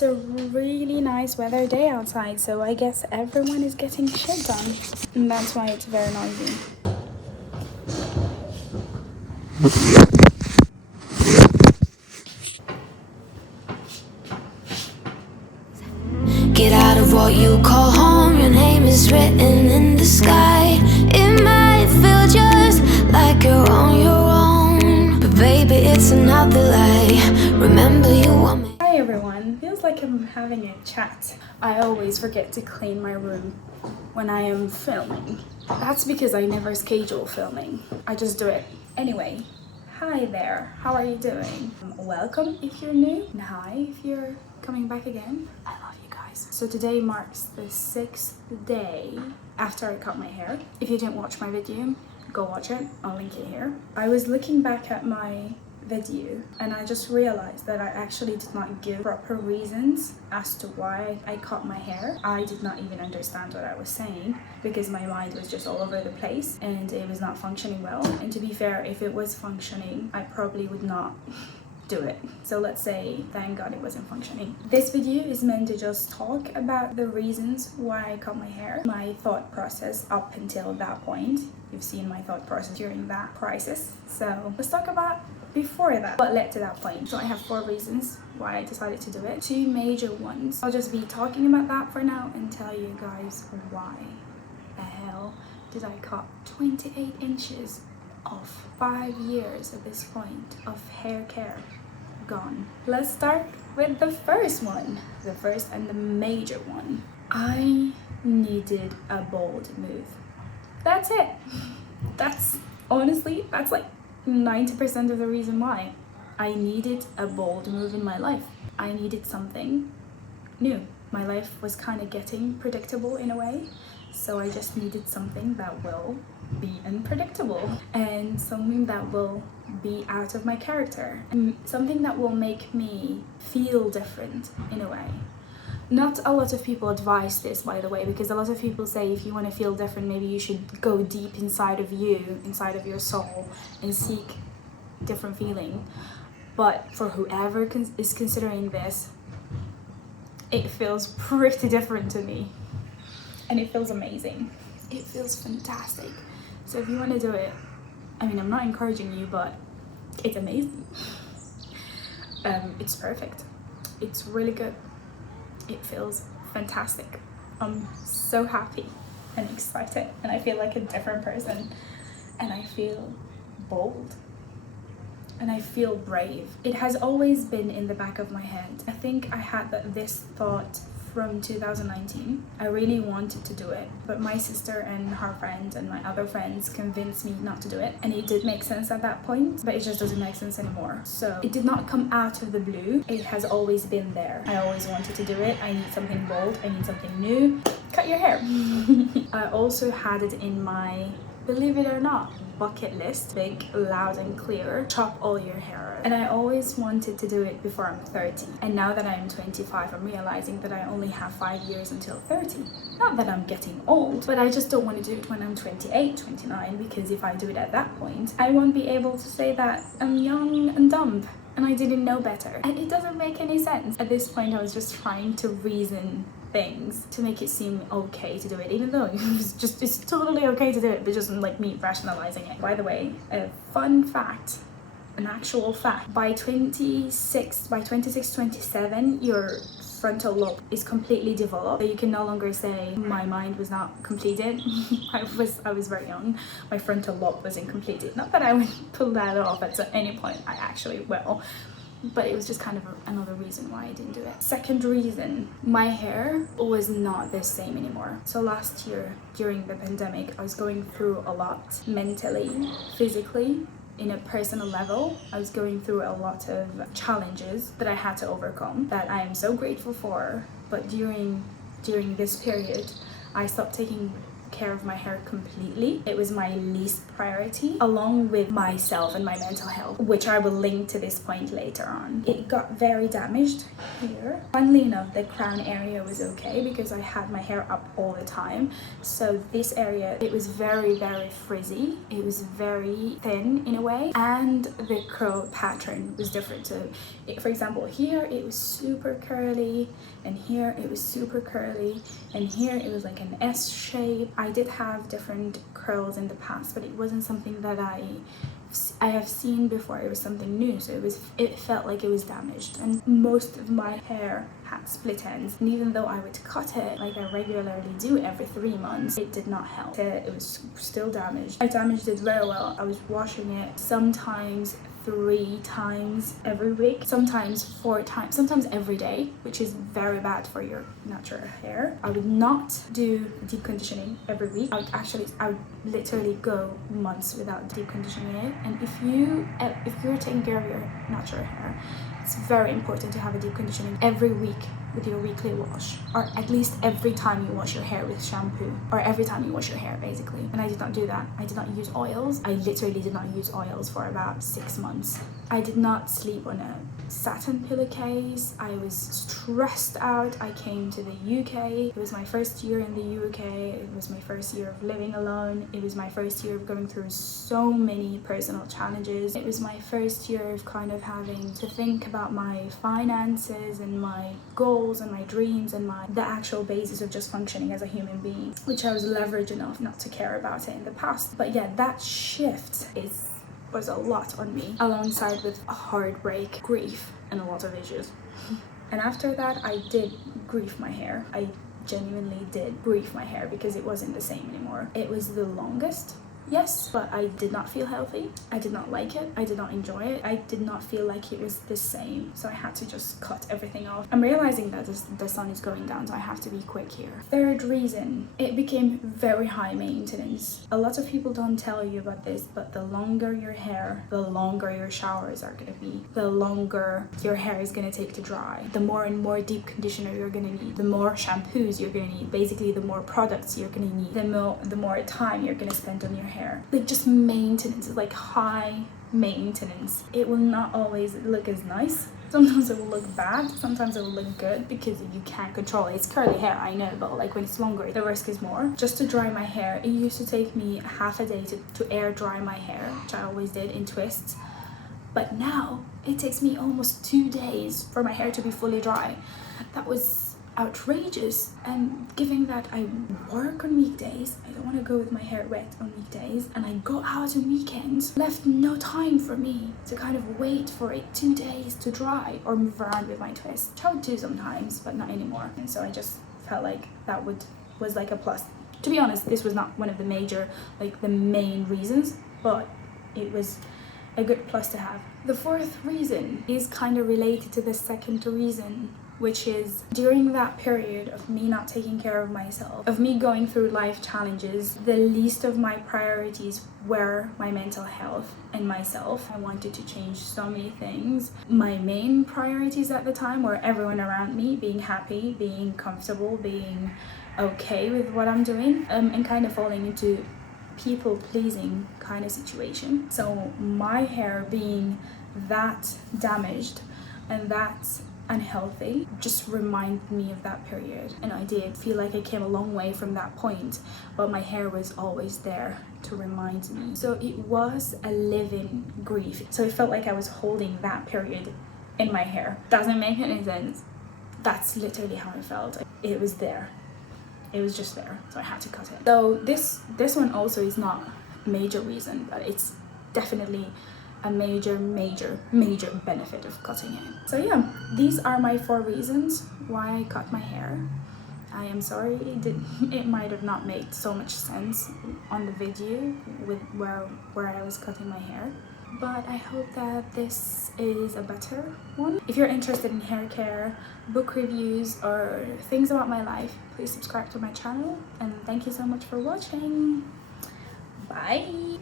It's a really nice weather day outside, so I guess everyone is getting shit done. And that's why it's very noisy. Get out of what you call home. Your name is written in the sky. It might feel just like you're on your own, but baby, it's another lie. Remember you want me. Hi everyone, feels like I'm having a chat. I always forget to clean my room when I am filming. That's because I never schedule filming. I just do it. Anyway, hi there, how are you doing? Welcome if you're new, and hi if you're coming back again. I love you guys. So today marks the 6th day after I cut my hair. If you didn't watch my video, go watch it, I'll link it here. I was looking back at my video and I just realized that I actually did not give proper reasons as to why I cut my hair. I did not even understand what I was saying because my mind was just all over the place and it was not functioning well. And to be fair, if it was functioning, I probably would not do it. So let's say thank God it wasn't functioning. This video is meant to just talk about the reasons why I cut my hair, my thought process up until that point. You've seen my thought process during that crisis, so let's talk about before that, what led to that point. So I have 4 reasons why I decided to do it. 2 major ones. I'll just be talking about that for now and tell you guys why the hell did I cut 28 inches of 5 years at this point of hair care gone. Let's start with the first one, the first and the major one. I needed a bold move. That's it. That's honestly, that's like 90% of the reason why. I needed a bold move in my life. I needed something new. My life was kind of getting predictable in a way, so I just needed something that will be unpredictable and something that will be out of my character and something that will make me feel different in a way. Not a lot of people advise this, by the way, because a lot of people say if you want to feel different, maybe you should go deep inside of you, inside of your soul, and seek different feeling. But for whoever is considering this, it feels pretty different to me. And it feels amazing. It feels fantastic. So if you want to do it, I mean, I'm not encouraging you, but it's amazing. It's perfect. It's really good. It feels fantastic. I'm so happy and excited, and I feel like a different person, and I feel bold, and I feel brave. It has always been in the back of my head. I think I had this thought from 2019. I really wanted to do it, but my sister and her friends and my other friends convinced me not to do it, and it did make sense at that point, but it just doesn't make sense anymore. So it did not come out of the blue. It has always been there. I always wanted to do it. I need something bold. I need something new. Cut your hair. I also had it in my, believe it or not, bucket list, big, loud and clear, chop all your hair. And I always wanted to do it before I'm 30. And now that I'm 25, I'm realizing that I only have 5 years until 30. Not that I'm getting old, but I just don't want to do it when I'm 28, 29, because if I do it at that point, I won't be able to say that I'm young and dumb and I didn't know better. And it doesn't make any sense. At this point, I was just trying to reason things to make it seem okay to do it, even though it's totally okay to do it, but just like me rationalizing it. By the way, a fun fact, an actual fact, by 26, 27, your frontal lobe is completely developed, so you can no longer say my mind was not completed. I was very young, my frontal lobe wasn't completed. Not that I would pull that off at any point, I actually will, but it was just kind of another reason why I didn't do it. Second reason, my hair was not the same anymore. So last year during the pandemic, I was going through a lot mentally, physically, in a personal level. I was going through a lot of challenges that I had to overcome that I am so grateful for. But during this period, I stopped taking care of my hair completely. It was my least priority, along with myself and my mental health, which I will link to this point later on. It got very damaged here. Funnily enough, the crown area was okay because I had my hair up all the time. So this area, it was very, very frizzy. It was very thin in a way, and the curl pattern was different. So for example, here it was super curly, and here it was super curly, and here it was like an S shape. I did have different curls in the past, but it wasn't something that I have seen before. It was something new, so it felt like it was damaged, and most of my hair had split ends, and even though I would cut it like I regularly do every 3 months, it did not help. It was still damaged. I damaged it very well. I was washing it sometimes 3 times every week, sometimes 4 times, sometimes every day, which is very bad for your natural hair. I would not do deep conditioning every week. I would literally go months without deep conditioning it. And if you're taking care of your natural hair, it's very important to have a deep conditioning every week with your weekly wash, or at least every time you wash your hair with shampoo, or every time you wash your hair basically. And I did not do that. I did not use oils. I literally did not use oils for about 6 months. I did not sleep on a satin pillowcase. I was stressed out. I came to the UK. It was my first year in the UK. It was my first year of living alone. It was my first year of going through so many personal challenges. It was my first year of kind of having to think about my finances and my goals and my dreams and the actual basis of just functioning as a human being, which I was leveraged enough not to care about it in the past. But yeah, that shift was a lot on me, alongside with a heartbreak, grief, and a lot of issues. And after that, I did grief my hair. I genuinely did grief my hair because it wasn't the same anymore. It was the longest, yes, but I did not feel healthy. I did not like it. I did not enjoy it. I did not feel like it was the same. So I had to just cut everything off. I'm realizing that the sun is going down, so I have to be quick here. Third reason, it became very high maintenance. A lot of people don't tell you about this, but the longer your hair, the longer your showers are gonna be, the longer your hair is gonna take to dry, the more and more deep conditioner you're gonna need, the more shampoos you're gonna need, basically the more products you're gonna need, the more time you're gonna spend on your hair. Like, just maintenance is like high maintenance. It will not always look as nice. Sometimes it will look bad, sometimes it will look good because you can't control it. It's curly hair, I know, but like when it's longer, the risk is more. Just to dry my hair, it used to take me half a day to air dry my hair, which I always did in twists. But now it takes me almost 2 days for my hair to be fully dry. That was outrageous. And given that I work on weekdays, I don't want to go with my hair wet on weekdays, and I go out on weekends, left no time for me to kind of wait for it 2 days to dry or move around with my twist, which I would do sometimes, but not anymore. And so I just felt like that was like a plus. To be honest, this was not one of the the main reasons, but it was a good plus to have. The fourth reason is kind of related to the second reason, which is during that period of me not taking care of myself, of me going through life challenges, the least of my priorities were my mental health and myself. I wanted to change so many things. My main priorities at the time were everyone around me being happy, being comfortable, being okay with what I'm doing, and kind of falling into people-pleasing kind of situation. So my hair being that damaged and that unhealthy just reminded me of that period, and I did feel like I came a long way from that point, but my hair was always there to remind me. So it was a living grief. So it felt like I was holding that period in my hair. Doesn't make any sense. That's literally how I felt. It was there. It was just there, so I had to cut it. So this one also is not a major reason, but it's definitely a major benefit of cutting it. So yeah, these are my 4 reasons why I cut my hair. I am sorry it might have not made so much sense on the video with where I was cutting my hair, but I hope that this is a better one. If you're interested in hair care, book reviews, or things about my life, please subscribe to my channel, and thank you so much for watching. Bye.